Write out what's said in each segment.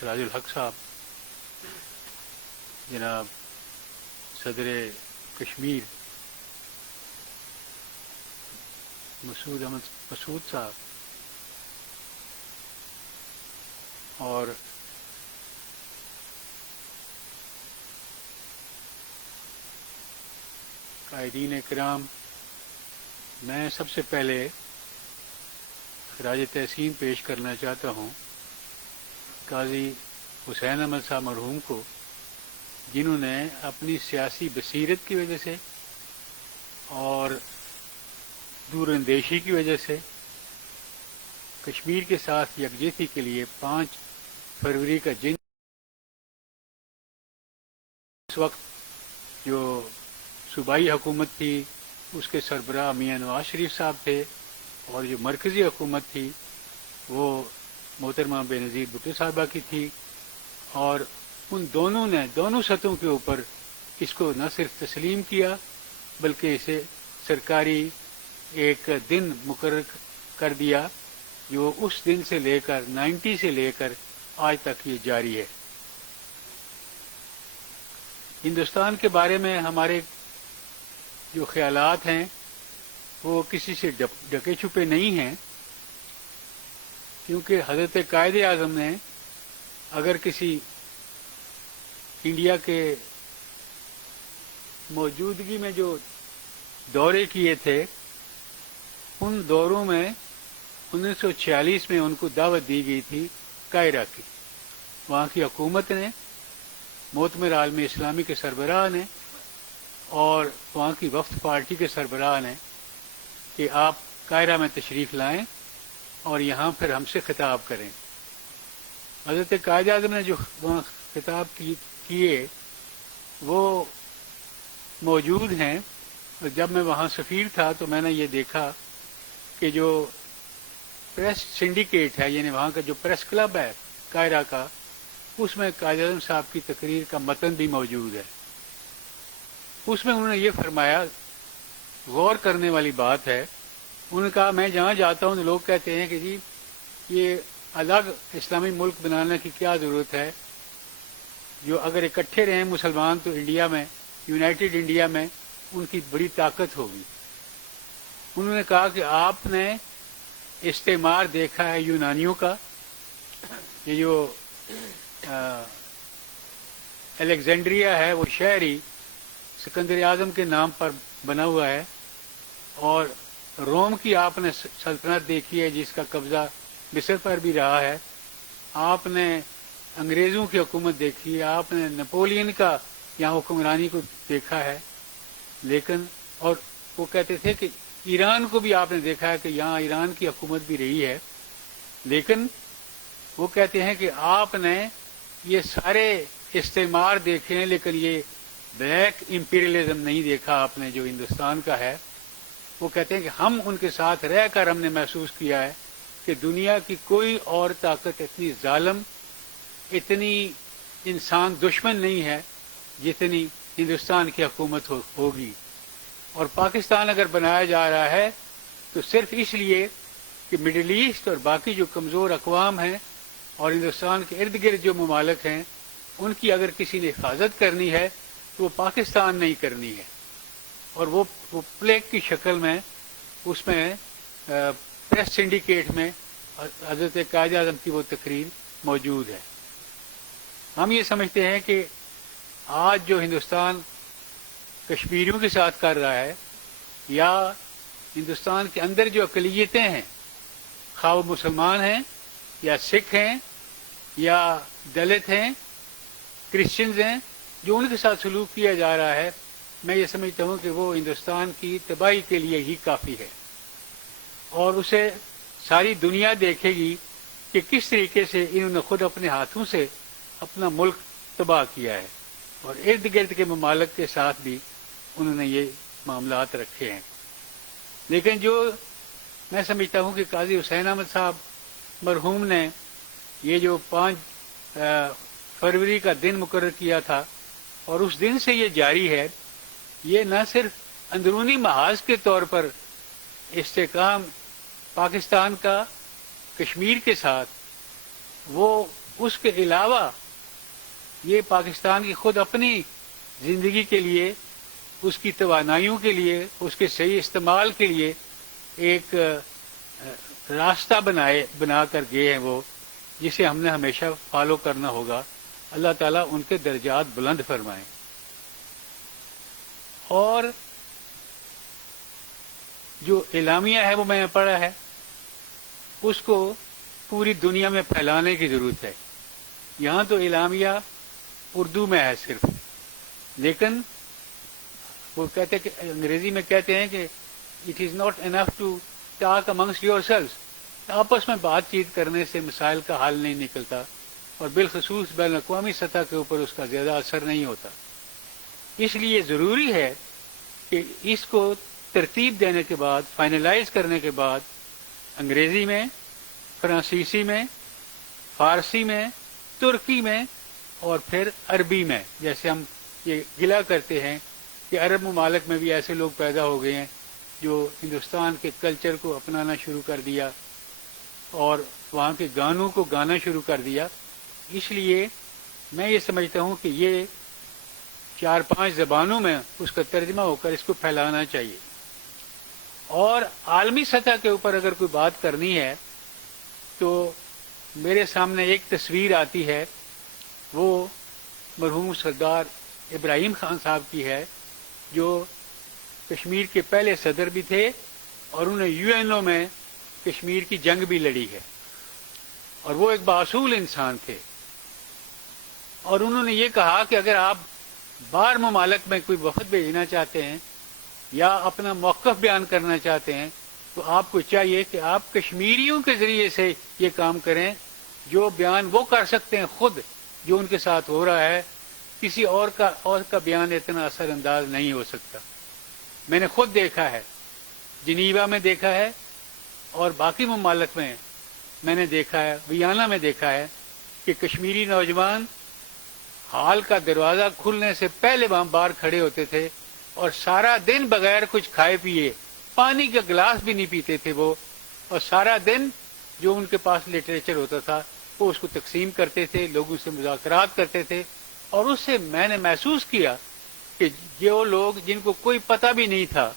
سراج الحق صاحب، جناب صدر کشمیر مسعود احمد مسعود صاحب، اور قائدین کرام، میں سب سے پہلے خراج تحسین پیش کرنا چاہتا ہوں قاضی حسین احمد صاحب مرحوم کو، جنہوں نے اپنی سیاسی بصیرت کی وجہ سے اور دور اندیشی کی وجہ سے کشمیر کے ساتھ یکجہتی کے لیے 5 فروری کا جن اس وقت جو صوبائی حکومت تھی اس کے سربراہ میاں نواز شریف صاحب تھے، اور جو مرکزی حکومت تھی وہ محترمہ بے نظیر بھٹو صاحبہ کی تھی، اور ان دونوں نے دونوں سطحوں کے اوپر اس کو نہ صرف تسلیم کیا بلکہ اسے سرکاری ایک دن مقرر کر دیا، جو اس دن سے لے کر 90 سے لے کر آج تک یہ جاری ہے۔ ہندوستان کے بارے میں ہمارے جو خیالات ہیں وہ کسی سے ڈکے چھپے نہیں ہیں، کیونکہ حضرت قائد اعظم نے اگر کسی انڈیا کے موجودگی میں جو دورے کیے تھے، ان دوروں میں 1946 میں ان کو دعوت دی گئی تھی قاہرہ کی، وہاں کی حکومت نے، معتمر عالم اسلامی کے سربراہ نے اور وہاں کی وفد پارٹی کے سربراہ نے کہ آپ قاہرہ میں تشریف لائیں اور یہاں پھر ہم سے خطاب کریں۔ حضرت قائد اعظم نے جو وہاں خطاب کیے وہ موجود ہیں، اور جب میں وہاں سفیر تھا تو میں نے یہ دیکھا کہ جو پریس سنڈیکیٹ ہے، یعنی وہاں کا جو پریس کلب ہے قاہرہ کا، اس میں قائد اعظم صاحب کی تقریر کا متن بھی موجود ہے۔ اس میں انہوں نے یہ فرمایا، غور کرنے والی بات ہے، انہوں نے کہا میں جہاں جاتا ہوں لوگ کہتے ہیں کہ جی یہ الگ اسلامی ملک بنانے کی کیا ضرورت ہے، جو اگر اکٹھے رہیں مسلمان تو انڈیا میں، یونائٹڈ انڈیا میں ان کی بڑی طاقت ہوگی۔ انہوں نے کہا کہ آپ نے استعمار دیکھا ہے یونانیوں کا، یہ جو الیگزینڈریا ہے وہ شہر ہی سکندر اعظم کے نام پر بنا ہوا ہے، اور روم کی آپ نے سلطنت دیکھی ہے جس کا قبضہ مصر پر بھی رہا ہے، آپ نے انگریزوں کی حکومت دیکھی ہے، آپ نے نپولین کا یہاں حکمرانی کو دیکھا ہے، لیکن اور وہ کہتے تھے کہ ایران کو بھی آپ نے دیکھا ہے کہ یہاں ایران کی حکومت بھی رہی ہے، لیکن وہ کہتے ہیں کہ آپ نے یہ سارے استعمار دیکھے ہیں لیکن یہ بلیک امپیریلزم نہیں دیکھا آپ نے جو ہندوستان کا ہے۔ وہ کہتے ہیں کہ ہم ان کے ساتھ رہ کر ہم نے محسوس کیا ہے کہ دنیا کی کوئی اور طاقت اتنی ظالم، اتنی انسان دشمن نہیں ہے جتنی ہندوستان کی حکومت ہوگی، اور پاکستان اگر بنایا جا رہا ہے تو صرف اس لیے کہ مڈل ایسٹ اور باقی جو کمزور اقوام ہیں اور ہندوستان کے ارد گرد جو ممالک ہیں ان کی اگر کسی نے حفاظت کرنی ہے تو وہ پاکستان نہیں کرنی ہے، اور وہ پلیگ کی شکل میں اس میں پریس سنڈیکیٹ میں حضرت قائد اعظم کی وہ تقریر موجود ہے۔ ہم یہ سمجھتے ہیں کہ آج جو ہندوستان کشمیریوں کے ساتھ کر رہا ہے، یا ہندوستان کے اندر جو اقلیتیں ہیں، خواہ وہ مسلمان ہیں یا سکھ ہیں یا دلت ہیں، کرسچنز ہیں، جو ان کے ساتھ سلوک کیا جا رہا ہے، میں یہ سمجھتا ہوں کہ وہ ہندوستان کی تباہی کے لیے ہی کافی ہے، اور اسے ساری دنیا دیکھے گی کہ کس طریقے سے انہوں نے خود اپنے ہاتھوں سے اپنا ملک تباہ کیا ہے، اور ارد گرد کے ممالک کے ساتھ بھی انہوں نے یہ معاملات رکھے ہیں۔ لیکن جو میں سمجھتا ہوں کہ قاضی حسین احمد صاحب مرحوم نے یہ جو 5 فروری کا دن مقرر کیا تھا اور اس دن سے یہ جاری ہے، یہ نہ صرف اندرونی محاذ کے طور پر استحکام پاکستان کا کشمیر کے ساتھ، وہ اس کے علاوہ یہ پاکستان کی خود اپنی زندگی کے لیے، اس کی توانائیوں کے لیے، اس کے صحیح استعمال کے لیے ایک راستہ بنا کر گئے ہیں وہ، جسے ہم نے ہمیشہ فالو کرنا ہوگا۔ اللہ تعالیٰ ان کے درجات بلند فرمائیں۔ اور جو اعلامیہ ہے وہ میں نے پڑھا ہے، اس کو پوری دنیا میں پھیلانے کی ضرورت ہے۔ یہاں تو اعلامیہ اردو میں ہے صرف، لیکن وہ کہتے ہیں کہ انگریزی میں کہتے ہیں کہ it is not enough to talk amongst yourselves, آپس میں بات چیت کرنے سے مسائل کا حل نہیں نکلتا، اور بالخصوص بین الاقوامی سطح کے اوپر اس کا زیادہ اثر نہیں ہوتا۔ اس لیے ضروری ہے کہ اس کو ترتیب دینے کے بعد، فائنلائز کرنے کے بعد، انگریزی میں، فرانسیسی میں، فارسی میں، ترکی میں اور پھر عربی میں، جیسے ہم یہ گلہ کرتے ہیں کہ عرب ممالک میں بھی ایسے لوگ پیدا ہو گئے ہیں جو ہندوستان کے کلچر کو اپنانا شروع کر دیا اور وہاں کے گانوں کو گانا شروع کر دیا۔ اس لیے میں یہ سمجھتا ہوں کہ یہ 4-5 زبانوں میں اس کا ترجمہ ہو کر اس کو پھیلانا چاہیے۔ اور عالمی سطح کے اوپر اگر کوئی بات کرنی ہے تو میرے سامنے ایک تصویر آتی ہے، وہ مرحوم سردار ابراہیم خان صاحب کی ہے، جو کشمیر کے پہلے صدر بھی تھے اور انہوں نے UN میں کشمیر کی جنگ بھی لڑی ہے، اور وہ ایک باصول انسان تھے۔ اور انہوں نے یہ کہا کہ اگر آپ باہر ممالک میں کوئی وفد بھیجنا چاہتے ہیں یا اپنا موقف بیان کرنا چاہتے ہیں تو آپ کو چاہیے کہ آپ کشمیریوں کے ذریعے سے یہ کام کریں، جو بیان وہ کر سکتے ہیں خود جو ان کے ساتھ ہو رہا ہے، کسی اور کا بیان اتنا اثر انداز نہیں ہو سکتا۔ میں نے خود دیکھا ہے، جنیوا میں دیکھا ہے اور باقی ممالک میں نے دیکھا ہے، ویانا میں دیکھا ہے کہ کشمیری نوجوان ہال کا دروازہ کھلنے سے پہلے وہاں باہر کھڑے ہوتے تھے اور سارا دن بغیر کچھ کھائے پیے، پانی کا گلاس بھی نہیں پیتے تھے وہ، اور سارا دن جو ان کے پاس لٹریچر ہوتا تھا وہ اس کو تقسیم کرتے تھے، لوگوں سے مذاکرات کرتے تھے۔ اور اس سے میں نے محسوس کیا کہ جو لوگ جن کو کوئی پتہ بھی نہیں تھا،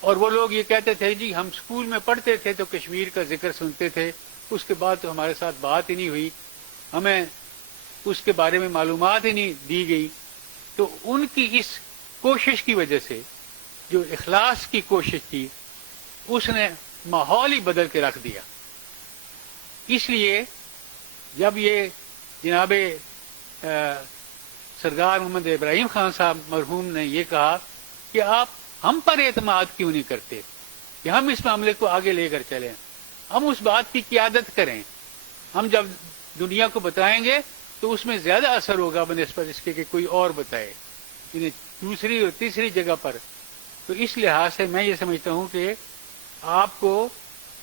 اور وہ لوگ یہ کہتے تھے جی ہم اسکول میں پڑھتے تھے تو کشمیر کا ذکر سنتے تھے، اس کے بعد تو ہمارے ساتھ بات ہی نہیں ہوئی، ہمیں اس کے بارے میں معلومات ہی نہیں دی گئی۔ تو ان کی اس کوشش کی وجہ سے، جو اخلاص کی کوشش تھی، اس نے ماحول ہی بدل کے رکھ دیا۔ اس لیے جب یہ جناب سردار محمد ابراہیم خان صاحب مرحوم نے یہ کہا کہ آپ ہم پر اعتماد کیوں نہیں کرتے کہ ہم اس معاملے کو آگے لے کر چلیں، ہم اس بات کی قیادت کریں، ہم جب دنیا کو بتائیں گے تو اس میں زیادہ اثر ہوگا بنسبت اس کے کہ کوئی اور بتائے، یعنی دوسری اور تیسری جگہ پر۔ تو اس لحاظ سے میں یہ سمجھتا ہوں کہ آپ کو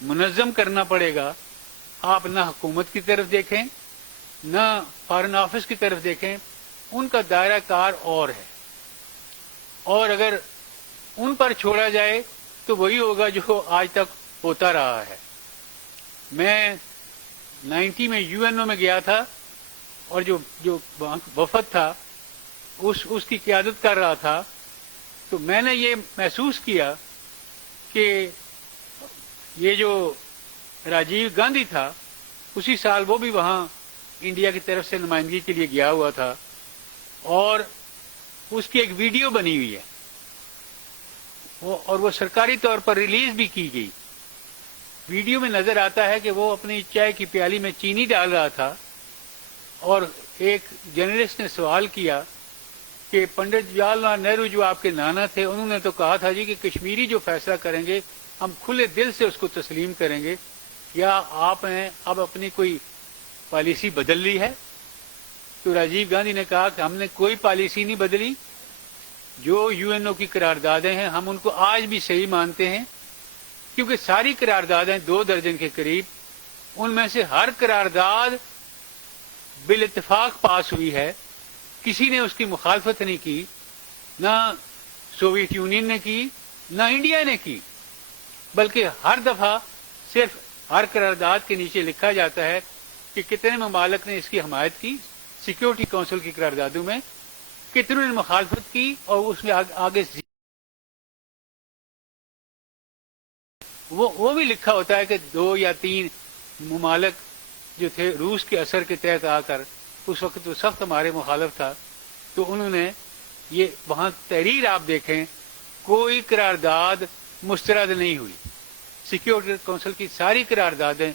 منظم کرنا پڑے گا۔ آپ نہ حکومت کی طرف دیکھیں، نہ فارن آفس کی طرف دیکھیں، ان کا دائرہ کار اور ہے، اور اگر ان پر چھوڑا جائے تو وہی ہوگا جو آج تک ہوتا رہا ہے۔ میں 90 میں UN میں گیا تھا، اور جو وفد تھا اس کی قیادت کر رہا تھا، تو میں نے یہ محسوس کیا کہ یہ جو راجیو گاندھی تھا، اسی سال وہ بھی وہاں انڈیا کی طرف سے نمائندگی کے لیے گیا ہوا تھا، اور اس کی ایک ویڈیو بنی ہوئی ہے، اور وہ سرکاری طور پر ریلیز بھی کی گئی۔ ویڈیو میں نظر آتا ہے کہ وہ اپنی چائے کی پیالی میں چینی ڈال رہا تھا، اور ایک جرنلسٹ نے سوال کیا کہ پنڈت جواہر لال نہرو جو آپ کے نانا تھے، انہوں نے تو کہا تھا جی کہ کشمیری جو فیصلہ کریں گے ہم کھلے دل سے اس کو تسلیم کریں گے، کیا آپ نے اب اپنی کوئی پالیسی بدل لی ہے؟ تو راجیو گاندھی نے کہا کہ ہم نے کوئی پالیسی نہیں بدلی، جو UN کی قراردادیں ہیں ہم ان کو آج بھی صحیح مانتے ہیں، کیونکہ ساری قراردادیں 2 درجن کے قریب، ان میں سے ہر قرارداد بالاتفاق پاس ہوئی ہے، کسی نے اس کی مخالفت نہیں کی، نہ سوویت یونین نے کی نہ انڈیا نے کی، بلکہ ہر دفعہ صرف ہر قرارداد کے نیچے لکھا جاتا ہے کہ کہ کتنے ممالک نے اس کی حمایت کی سیکیورٹی کونسل کی قراردادوں میں، کتنوں نے مخالفت کی، اور اس میں آگے وہ بھی لکھا ہوتا ہے کہ 2 یا 3 ممالک جو تھے روس کے اثر کے تحت آ کر، اس وقت تو سخت ہمارے مخالف تھا، تو انہوں نے یہ وہاں تحریر آپ دیکھیں، کوئی قرارداد مسترد نہیں ہوئی، سیکیورٹی کونسل کی ساری قراردادیں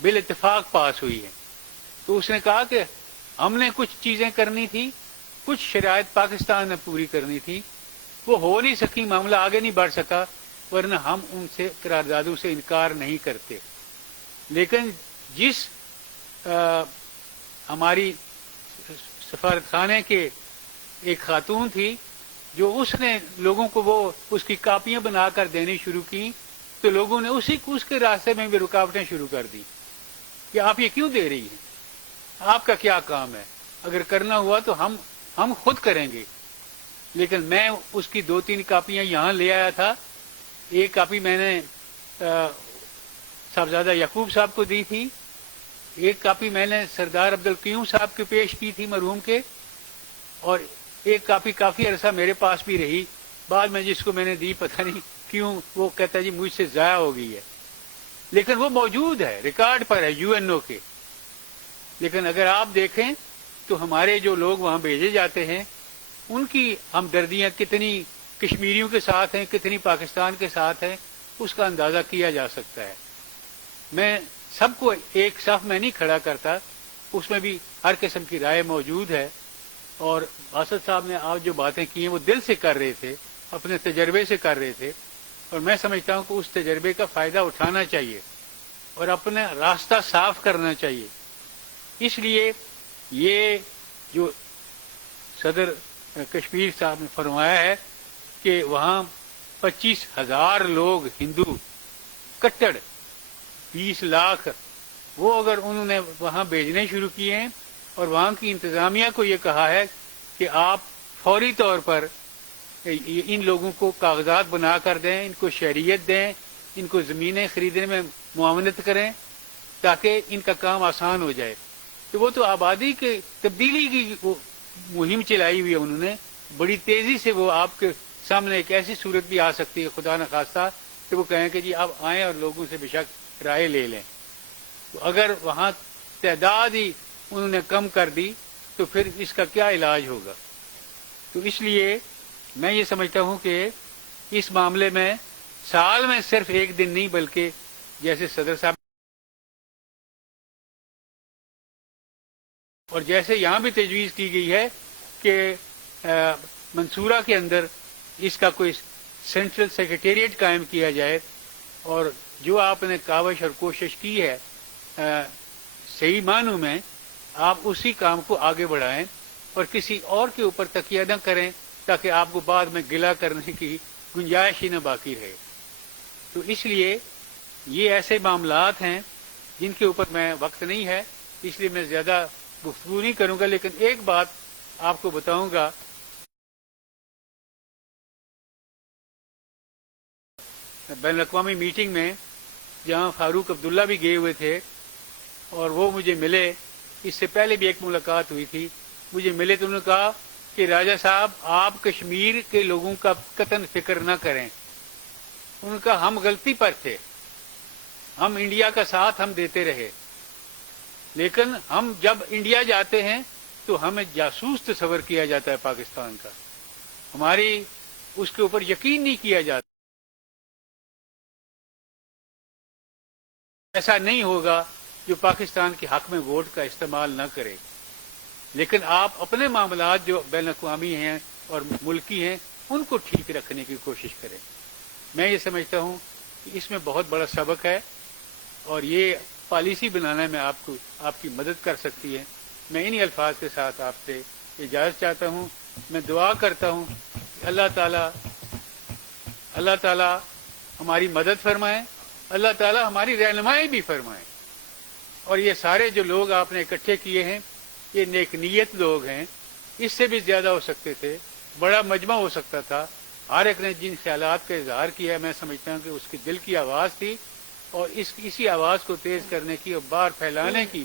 بالاتفاق پاس ہوئی ہیں۔ تو اس نے کہا کہ ہم نے کچھ چیزیں کرنی تھی، کچھ شرائط پاکستان نے پوری کرنی تھی، وہ ہو نہیں سکی، معاملہ آگے نہیں بڑھ سکا، ورنہ ہم ان سے قراردادوں سے انکار نہیں کرتے۔ لیکن جس ہماری سفارت خانے کے ایک خاتون تھی، جو اس نے لوگوں کو وہ اس کی کاپیاں بنا کر دینی شروع کی، تو لوگوں نے اس کے راستے میں بھی رکاوٹیں شروع کر دی کہ آپ یہ کیوں دے رہی ہیں، آپ کا کیا کام ہے، اگر کرنا ہوا تو ہم خود کریں گے۔ لیکن میں اس کی 2-3 کاپیاں یہاں لے آیا تھا، ایک کاپی میں نے صاحبزادہ یعقوب صاحب کو دی تھی، ایک کاپی میں نے سردار عبدالقیوم صاحب کے پیش کی تھی مرحوم کے، اور ایک کاپی کافی عرصہ میرے پاس بھی رہی، بعد میں جس کو میں نے دی پتہ نہیں کیوں وہ کہتا جی مجھ سے ضائع ہو گئی ہے، لیکن وہ موجود ہے، ریکارڈ پر ہے UNO کے۔ لیکن اگر آپ دیکھیں تو ہمارے جو لوگ وہاں بھیجے جاتے ہیں، ان کی ہمدردیاں کتنی کشمیریوں کے ساتھ ہیں، کتنی پاکستان کے ساتھ ہیں، اس کا اندازہ کیا جا سکتا ہے۔ میں سب کو ایک صف میں نہیں کھڑا کرتا، اس میں بھی ہر قسم کی رائے موجود ہے، اور باسط صاحب نے آج جو باتیں کی ہیں وہ دل سے کر رہے تھے، اپنے تجربے سے کر رہے تھے، اور میں سمجھتا ہوں کہ اس تجربے کا فائدہ اٹھانا چاہیے اور اپنا راستہ صاف کرنا چاہیے۔ اس لیے یہ جو صدر کشمیر صاحب نے فرمایا ہے کہ وہاں 25,000 لوگ ہندو کٹڑ 20 لاکھ، وہ اگر انہوں نے وہاں بھیجنے شروع کیے ہیں، اور وہاں کی انتظامیہ کو یہ کہا ہے کہ آپ فوری طور پر ان لوگوں کو کاغذات بنا کر دیں، ان کو شہریت دیں، ان کو زمینیں خریدنے میں معاونت کریں تاکہ ان کا کام آسان ہو جائے، تو وہ تو آبادی کے تبدیلی کی وہ مہم چلائی ہوئی ہے انہوں نے بڑی تیزی سے۔ وہ آپ کے سامنے ایک ایسی صورت بھی آ سکتی ہے خدا نخواستہ کہ وہ کہیں کہ جی آپ آئیں اور لوگوں سے بے شک رائے لے لیں، تو اگر وہاں تعداد ہی انہوں نے کم کر دی تو پھر اس کا کیا علاج ہوگا؟ تو اس لیے میں یہ سمجھتا ہوں کہ اس معاملے میں سال میں صرف ایک دن نہیں، بلکہ جیسے صدر صاحب اور جیسے یہاں بھی تجویز کی گئی ہے کہ منصورہ کے اندر اس کا کوئی سینٹرل سیکریٹریٹ قائم کیا جائے، اور جو آپ نے کاوش اور کوشش کی ہے صحیح معنوں میں آپ اسی کام کو آگے بڑھائیں اور کسی اور کے اوپر تکیہ نہ کریں تاکہ آپ کو بعد میں گلہ کرنے کی گنجائش ہی نہ باقی رہے۔ تو اس لیے یہ ایسے معاملات ہیں جن کے اوپر میں وقت نہیں ہے، اس لیے میں زیادہ گفتگو نہیں کروں گا، لیکن ایک بات آپ کو بتاؤں گا، بین الاقوامی میٹنگ میں جہاں فاروق عبداللہ بھی گئے ہوئے تھے اور وہ مجھے ملے، اس سے پہلے بھی ایک ملاقات ہوئی تھی، مجھے ملے تو انہوں نے کہا کہ راجہ صاحب آپ کشمیر کے لوگوں کا قطن فکر نہ کریں، انہوں نے کہا ہم غلطی پر تھے، ہم انڈیا کا ساتھ ہم دیتے رہے، لیکن ہم جب انڈیا جاتے ہیں تو ہمیں جاسوس تصور کیا جاتا ہے پاکستان کا، ہماری اس کے اوپر یقین نہیں کیا جاتا۔ ایسا نہیں ہوگا جو پاکستان کے حق میں ووٹ کا استعمال نہ کرے، لیکن آپ اپنے معاملات جو بین الاقوامی ہیں اور ملکی ہیں ان کو ٹھیک رکھنے کی کوشش کریں۔ میں یہ سمجھتا ہوں کہ اس میں بہت بڑا سبق ہے اور یہ پالیسی بنانے میں آپ کی مدد کر سکتی ہے۔ میں انہی الفاظ کے ساتھ آپ سے اجازت چاہتا ہوں۔ میں دعا کرتا ہوں کہ اللہ تعالیٰ ہماری مدد فرمائے، اللہ تعالیٰ ہماری رہنمائی بھی فرمائے، اور یہ سارے جو لوگ آپ نے اکٹھے کیے ہیں یہ نیک نیت لوگ ہیں، اس سے بھی زیادہ ہو سکتے تھے، بڑا مجمع ہو سکتا تھا۔ ہر ایک نے جن خیالات کا اظہار کیا ہے میں سمجھتا ہوں کہ اس کی دل کی آواز تھی، اور اسی آواز کو تیز کرنے کی اور باہر پھیلانے کی